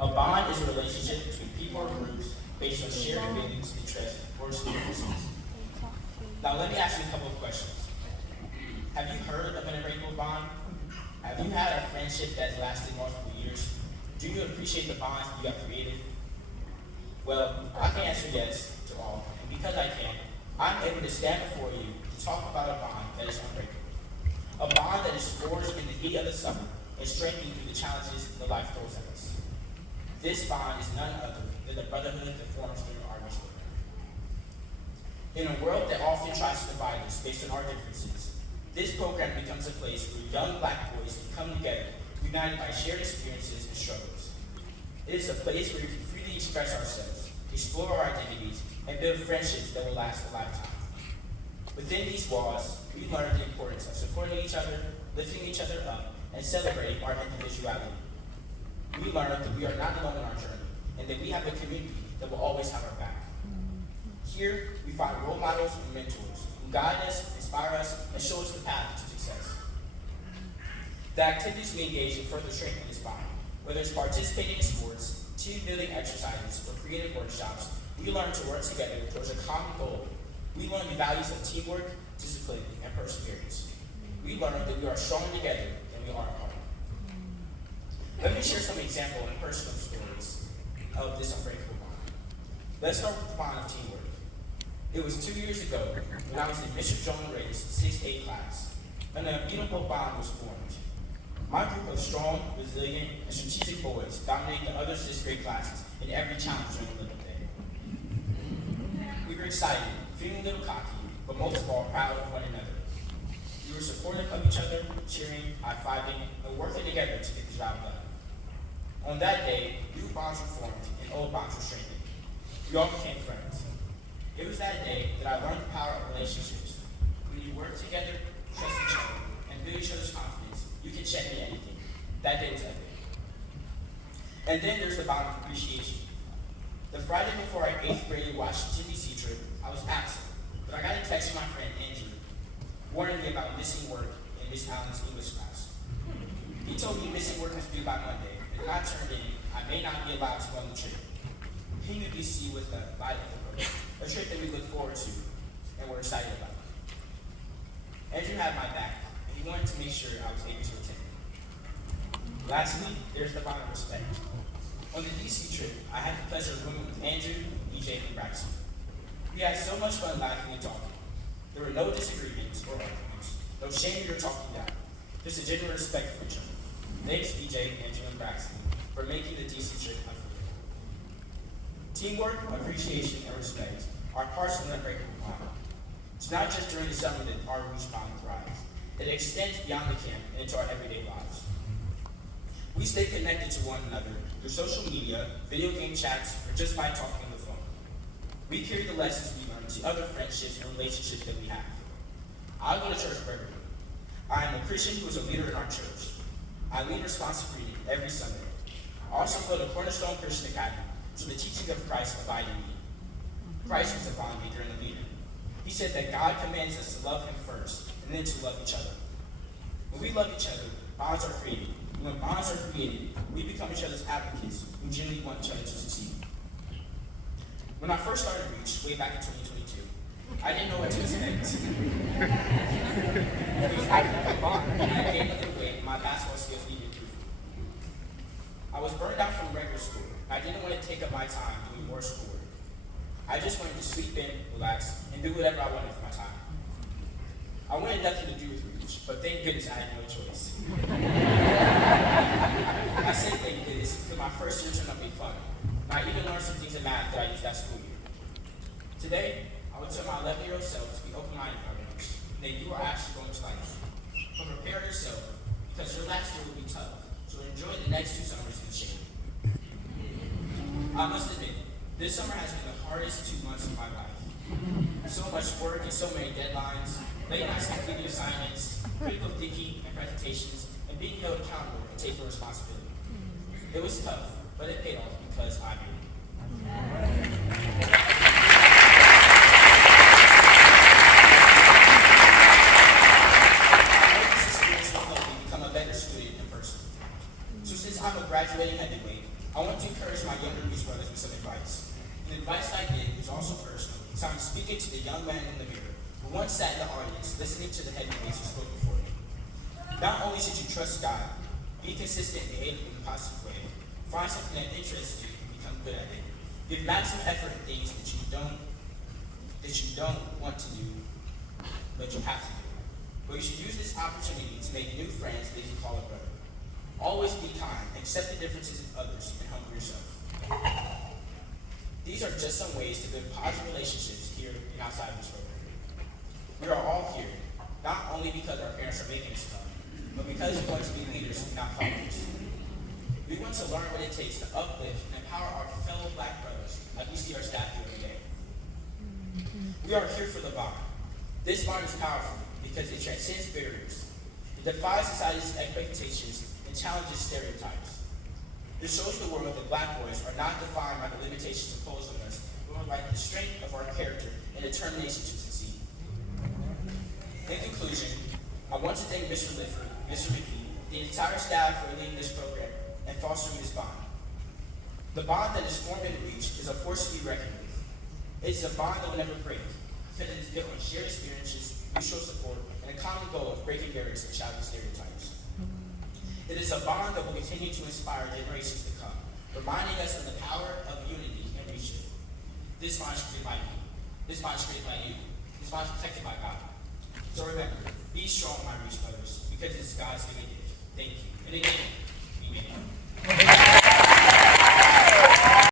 A bond is a relationship between people or groups based on shared feelings, interests, or experiences. Now let me ask you a couple of questions. Have you heard of an unbreakable bond? Have you had a friendship that's lasted multiple years? Do you appreciate the bonds you have created? Well, I can answer yes to all, and because I can, I'm able to stand before you to talk about a bond that is unbreakable. A bond that is forged in the heat of the summer and strengthened through the challenges that life throws at us. This bond is none other than the brotherhood that forms through our REACH program. In a world that often tries to divide us based on our differences, this program becomes a place where young Black boys can come together, united by shared experiences and struggles. It is a place where we can freely express ourselves, explore our identities, and build friendships that will last a lifetime. Within these walls, we learn the importance of supporting each other, lifting each other up, and celebrating our individuality. We learn that we are not alone in our journey, and that we have a community that will always have our back. Here, we find role models and mentors who guide us, inspire us, and show us the path to success. The activities we engage in further strengthen this bond. Whether it's participating in sports, team-building exercises, or creative workshops, we learn to work together towards a common goal. We learn the values of teamwork, discipline, and perseverance. We learn that we are stronger together than we are apart. Let me share some example and personal stories of this unbreakable bond. Let's start with the bond of teamwork. It was 2 years ago when I was in Bishop Jones Ray's 6th-8 class, and a beautiful bond was formed. My group of strong, resilient, and strategic boys dominated the other 6th grade classes in every challenge during the little day. We were excited, feeling a little cocky, but most of all proud of one another. We were supportive of each other, cheering, high-fiving, and working together to get the job done. On that day, new bonds were formed and old bonds were strengthened. We all became friends. It was that day that I learned the power of relationships. When you work together, trust each other, and build each other's confidence, you can check me anything. That day was epic. And then there's the bond of appreciation. The Friday before our 8th grade Washington, D.C. trip, I was absent, but I got a text from my friend Andrew, warning me about missing work in Miss Allen's English class. He told me missing work was due by Monday, and if I turned in, I may not be allowed to go on the trip. He knew D.C. was the light of the program, a trip that we look forward to and were excited about. Andrew had my back, and he wanted to make sure I was able to attend. Lastly, there's the bond of respect. On the D.C. trip, I had the pleasure of rooming with Andrew, EJ, and Braxton. We had so much fun laughing and talking. There were no disagreements or arguments, no shaming or talking down, just a genuine respect for each other. Thanks, EJ, Andrew, and Braxton, for making the D.C. trip unforgettable. Teamwork, appreciation, and respect are parts of an unbreakable bond. It's not just during the summer that our REACH bond thrives. It extends beyond the camp and into our everyday lives. We stay connected to one another through social media, video game chats, or just by talking on the phone. We carry the lessons we learn to other friendships and relationships that we have. I go to church regularly. I am a Christian who is a leader in our church. I lead responsive reading every Sunday. I also go to Cornerstone Christian Academy, so the teaching of Christ abide in me. Christ was upon me during the meeting. He said that God commands us to love him first, and then to love each other. When we love each other, bonds are created. And when bonds are created, we become each other's advocates who genuinely want each other to succeed. When I first started REACH, way back in 2022, I didn't know what to expect. It was acting a bond, and I gained a little weight, and my basketball skills needed improvement. I was burned out from regular school. I didn't want to take up my time doing more schoolwork. I just wanted to sleep in, relax, and do whatever I wanted with my time. I wanted nothing to do with REACH, but thank goodness I had no choice. I say thank goodness because my first year turned out to be fun. And I even learned some things in math that I used that school year. Today, I would tell my 11-year-old self to be open-minded about REACH, and that you are actually going to like it. But prepare yourself, because your last year will be tough, so enjoy the next 2 summers in shape. I must admit, this summer has been the hardest 2 months of my life. So much work and so many deadlines, late nights completing assignments, critical thinking and presentations, and being held accountable and taking responsibility. It was tough, but it paid off because I made it. I hope this experience will help me become a better student in person. So since I'm a graduating heavyweight, I I want to encourage my younger REACH brothers with some advice. And the advice I give is also personal, so I'm speaking to the young man in the mirror who once sat in the audience listening to the heavyweights who spoke before me. Not only should you trust God, be consistent and behave in a positive way, find something that interests you and become good at it. Give maximum effort in things that you don't want to do, but you have to do. But you should use this opportunity to make new friends that you can call a brother. Always be kind, accept the differences of others, and humble yourself. These are just some ways to build positive relationships here and outside of this program. We are all here, not only because our parents are making us come, but because we want to be leaders and not followers. We want to learn what it takes to uplift and empower our fellow Black brothers, like we see our staff here every day. We are here for the bond. This bond is powerful because it transcends barriers. It defies society's expectations and challenges stereotypes. It shows the world that Black boys are not defined by the limitations imposed on us, but by the strength of our character and determination to succeed. In conclusion, I want to thank Mr. Lifford, Mr. McCain, the entire staff for leading this program and fostering this bond. The bond that is formed in REACH is a force to be reckoned with. It is a bond that will never break, because it is built on shared experiences, mutual support, and a common goal of breaking barriers and challenging stereotypes. It is a bond that will continue to inspire generations to come, reminding us of the power of unity and REACH. This bond is created by me. This bond is created by you. This bond is protected by God. So remember, be strong, my REACH brothers, because it's God's given gift. Thank you. And again, amen.